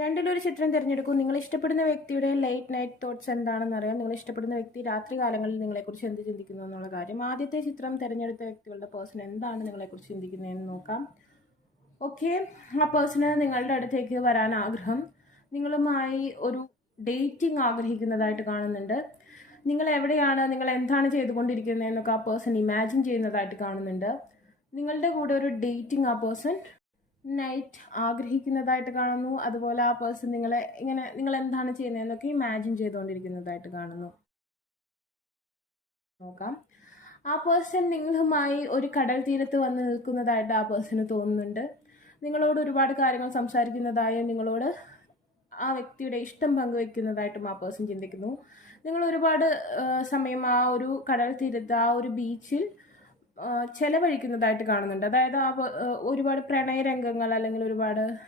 രണ്ടിലൊരു ചിത്രം തിരഞ്ഞെടുക്കൂ. നിങ്ങൾ ഇഷ്ടപ്പെടുന്ന വ്യക്തിയുടെ ലേറ്റ് നൈറ്റ് തോട്ട്സ് എന്താണെന്ന് അറിയാം. നിങ്ങൾ ഇഷ്ടപ്പെടുന്ന വ്യക്തി രാത്രി കാലങ്ങളിൽ നിങ്ങളെക്കുറിച്ച് എന്ത് ചിന്തിക്കുന്നു എന്നുള്ള കാര്യം. ആദ്യത്തെ ചിത്രം തിരഞ്ഞെടുത്ത വ്യക്തികളുടെ പേഴ്സൺ എന്താണ് നിങ്ങളെക്കുറിച്ച് ചിന്തിക്കുന്നതെന്ന് നോക്കാം. ഓക്കെ, ആ പേഴ്സണ് നിങ്ങളുടെ അടുത്തേക്ക് വരാൻ ആഗ്രഹം, നിങ്ങളുമായി ഒരു ഡേറ്റിംഗ് ആഗ്രഹിക്കുന്നതായിട്ട് കാണുന്നുണ്ട്. നിങ്ങൾ എവിടെയാണ്, നിങ്ങൾ എന്താണ് ചെയ്തുകൊണ്ടിരിക്കുന്നതെന്നൊക്കെ ആ പേഴ്സൺ ഇമാജിൻ ചെയ്യുന്നതായിട്ട് കാണുന്നുണ്ട്. നിങ്ങളുടെ കൂടെ ഒരു ഡേറ്റിംഗ് ആ പേഴ്സൺ നൈറ്റ് ആഗ്രഹിക്കുന്നതായിട്ട് കാണുന്നു. അതുപോലെ ആ പേഴ്സൺ നിങ്ങളെ ഇങ്ങനെ നിങ്ങൾ എന്താണ് ചെയ്യുന്നതെന്നൊക്കെ ഇമാജിൻ ചെയ്തുകൊണ്ടിരിക്കുന്നതായിട്ട് കാണുന്നു. നോക്കാം. ആ പേഴ്സൺ നിങ്ങളുമായി ഒരു കടൽ തീരത്ത് വന്ന് നിൽക്കുന്നതായിട്ട് ആ പേഴ്സണ് തോന്നുന്നുണ്ട്. നിങ്ങളോട് ഒരുപാട് കാര്യങ്ങൾ സംസാരിക്കുന്നതായും നിങ്ങളോട് ആ വ്യക്തിയുടെ ഇഷ്ടം പങ്കുവെക്കുന്നതായിട്ടും ആ പേഴ്സൺ ചിന്തിക്കുന്നു. നിങ്ങൾ ഒരുപാട് സമയം ആ ഒരു കടൽ തീരത്ത്, ആ ഒരു ബീച്ചിൽ ചെലവഴിക്കുന്നതായിട്ട് കാണുന്നുണ്ട്. അതായത് ഒരുപാട് പ്രണയ രംഗങ്ങൾ അല്ലെങ്കിൽ ഒരുപാട്